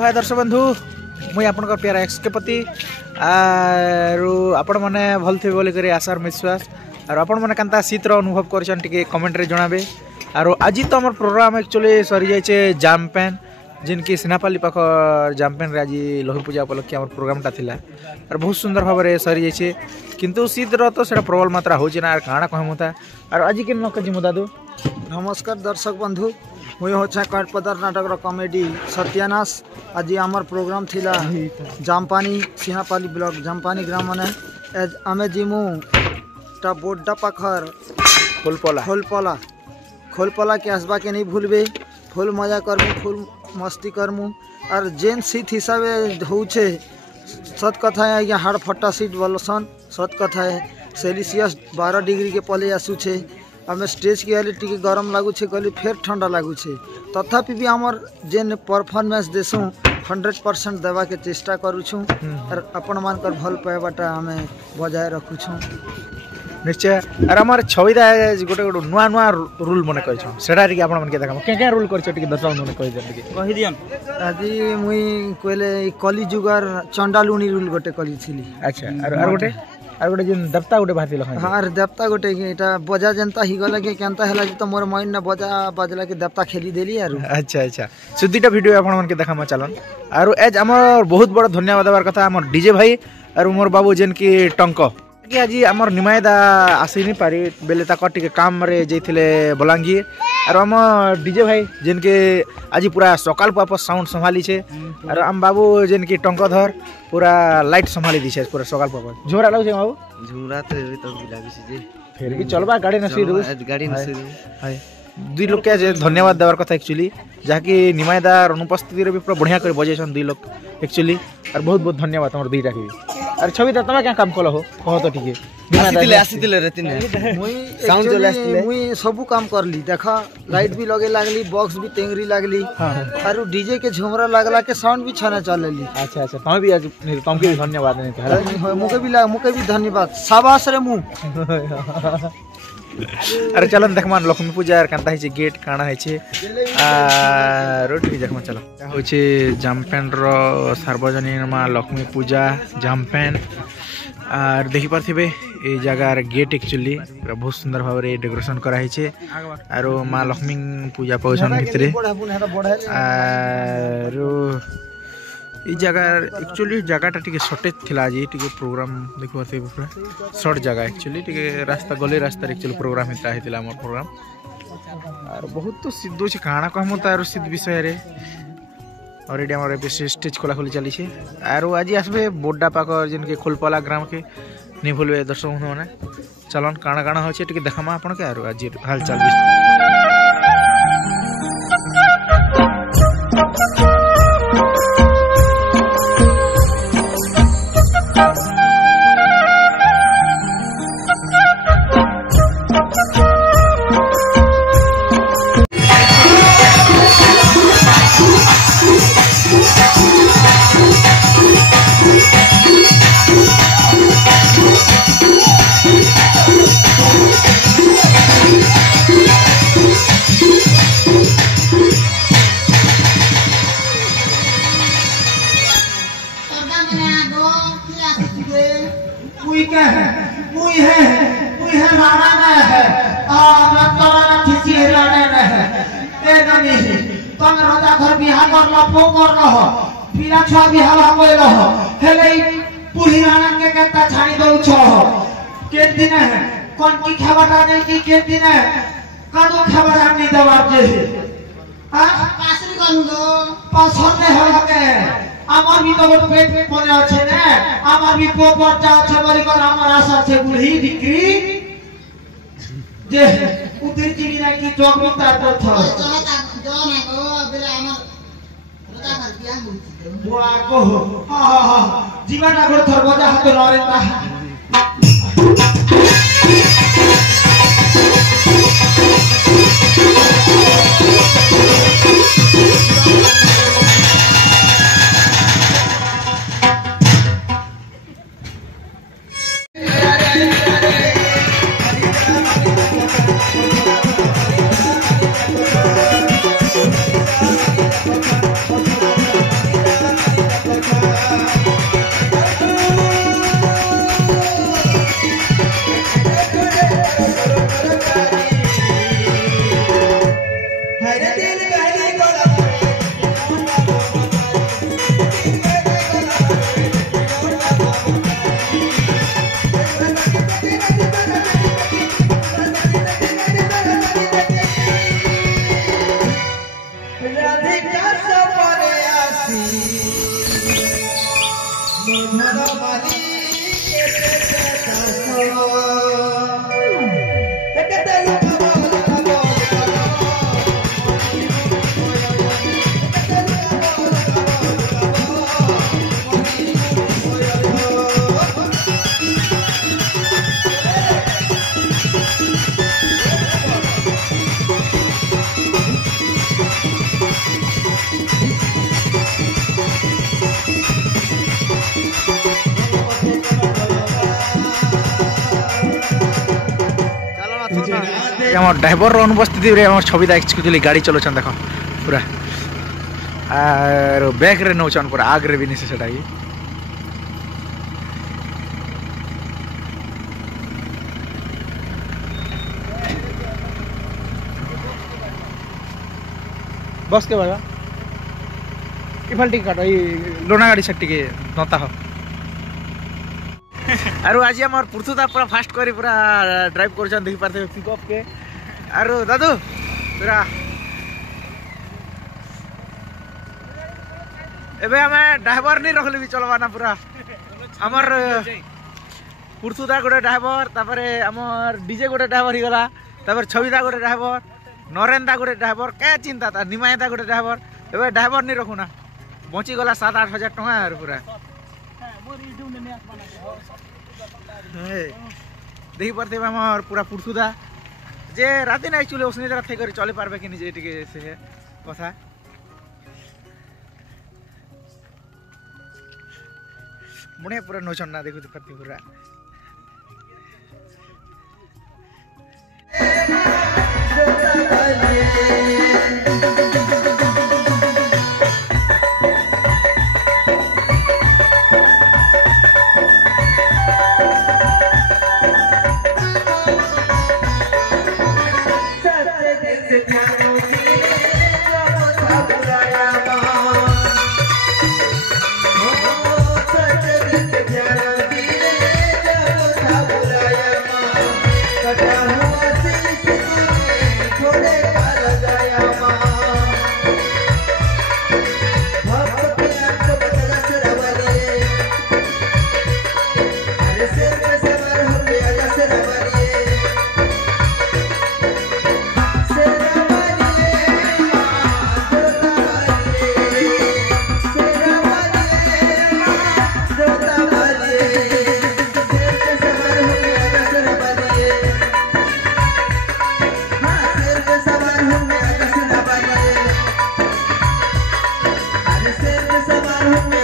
हाय दर्शक बंधु मुई आपन प्यारा एक्स के पति आपण मैंने भल थे बोल आशार विश्वास और आपण मैंने केनता शीतर अनुभव कर कमेंट रे जनाबे। और आज तो आम प्रोग्राम एक्चुअली सरी जाइए जामपेन जिनकी सिनापाली पाख जामपेन आज लक्ष्मी पूजा उपलक्षे आम प्रोग्रामटा थिला और बहुत सुंदर भाव में सरी जाइए किंतु शीतर तो से प्रबल मात्रा होना काଣା कहमु था। और आज के नकजी दादू नमस्कार दर्शक बंधु मुई होछा काटपदार नाटक कॉमेडी सत्यानाश। आज आमर प्रोग्राम थिला जामपानी सिनापाली ब्लॉक जामपानी ग्राम माने आमे जिमु ता बोड्डा पाखर खोलपला के आसबा के नहीं भूलबे। फुल मजा करमु फुल मस्ती करमु और जेन सीट हिसाबे होछे सत कथा है या हाड़ फट्टा सीट बोलसन सत कथा है सेल्सियस 12 डिग्री के पले आसुछे। आम स्टेज के आले टी गरम लगुचे गली फिर ठंडा लगुचे तथापि भी आमर जेन परफॉर्मेंस देसु 100% देवा के चेष्टा करूँ और अपन मानकर भल पाइबाटा आम बजाय रखुछू निश्चय। और आम छविदा गोटे गोटे नुआ नुआ रूल मन कर आप देखा क्या रूल कर दर्शक कही दियन। आज मुई कहले कली जुगार चंडालुनी रूल गोटे कली थी। अच्छा और गोटे और गोटे जिन देवता गोटे बाहर हाँ देवता गोटे एटा बजा जनता ही गला के केनता हला तो मोर माइंड ना बजा बजला के देवता खेली देली यार। अच्छा अच्छा सुदीटा वीडियो आपण मन के देखा चलन। और एज हमर बहुत बड़ धन्यवाद देवार कथा हमर डीजे भाई और मोर बाबू जेन की टंक कि आज आमर निमायदा आसी नहीं पारी बेले टे काम रे जाइथिले बलांगीर और आम डीजे भाई जेन के आज पूरा सकाल पापस साउंड संभाली छे और आम बाबू जेन की टंकधर पूरा लाइट संभाली दी छे पूरा सकाल पापस। झुमरा लागु छे बाबू झुमरा तो लागी छे जे फिर भी चलबा गाड़ी नसी गाड़ी नसी हाय दुई लोग के धन्यवाद देवार कथा एक्चुअली जहाँकि निमायदार अनुपस्थिति रे भी पूरा बढ़िया कर बजेछन दुई लोग एक्चुअली और बहुत बहुत धन्यवाद हमर दुईटा के। और छवि तो तुम क्या काम कल हो कह तो ठीक आसीतिले रे तिने मुई साउंड चले आसीतिले मुई सब काम करली देखा लाइट भी लगे लागली बॉक्स भी टेंगरी लागली और डीजे के झुमरा लागला के साउंड भी छाना चलेली। अच्छा अच्छा तुम भी आज तुमके भी धन्यवाद नहीं मुके भी धन्यवाद शाबाश रे मु। अरे चलन देखमान लक्ष्मी पूजा कांता है गेट काना है रोटी देखमा चलो होचे जामपेन रो सार्वजनिक मां लक्ष्मी पूजा जामपेन और देखि पारथिबे ए जगार गेट एक्चुअली पूरा बहुत सुंदर भाव रे डेकोरेशन करा है और मां लक्ष्मी पूजा पाउछन भितरे और ई जगह एक्चुअली जगहटा टिके शॉर्टेज थिला आज टिके प्रोग्राम देखो से पूरा शॉर्ट जगह एक्चुअली टिके रास्ता गले रास्ता एक्चुअली प्रोग्राम हिता हेतिला हमर प्रोग्राम और बहुत तो सिद्धो छ काना कहमु तार सिद्ध विषय रे ऑलरेडी हमर स्टेज खोला खोली चली छे। और आज आसबे बोड्डा पाक जिन के खोलपला ग्राम के नहीं भूलबे दर्शक माने चलन काना काना होचे टिके देखामा आपन के और आज हाल चाल कौन की खबर आ गई कि के दिन है कदो खबर आ नहीं दबाव जे हां पासरी करू दो पसंद है हके আমার भी तो पेट पड़े আছে না আমার भी পোপর যা আছে বলি কর আমার আশা আছে বুড়ি বিক্রি যে উতির চিনি না কি জগতা পথ জো না গো বেলা আমার রোজা ভাত দিয়া হইছে বুয়া গো হা জীবনটা করে থর বজা হাত লরে তা আমার ড্রাইভর অনুপস্থিতি ছবিটা একচুয়ালি গাড়ি চলাচ্ছেন দেখ পুরা আর ব্যাকরে নৌছন পুরা আগ্রে বি নিছে সেটা কি बस के बाबा इफाल टिके काट लोना गाड़ी से टिके नता हो आरो आज हमर पुरथुदा पूरा फास्ट करी पूरा ड्राइव करछन देखि पारते पिकअप के आरो दादू पूरा एबे हमें ड्राइवर नहीं रखले भी चलबा ना पूरा हमर पुरथुदा गोटे ड्राइवर तापरे हमर डीजे गोटे ड्राइवर ही गला तापर छविदा गोटे ड्राइवर नरेंदा गोटे ड्राइवर क्या चिंता था निमायदा गोटे ड्राइवर एबे ड्राइवर नहीं रखुना बची गला 7-8 हजार टका आर पूरा देखी पारते हमार पूरा पुरथुदा जे राति ना एक्चुअली उसने जरा थे कर चले पारबे कि निजे टिके से कथा मुने पूरा नोचन ना देखो पारते पूरा Summer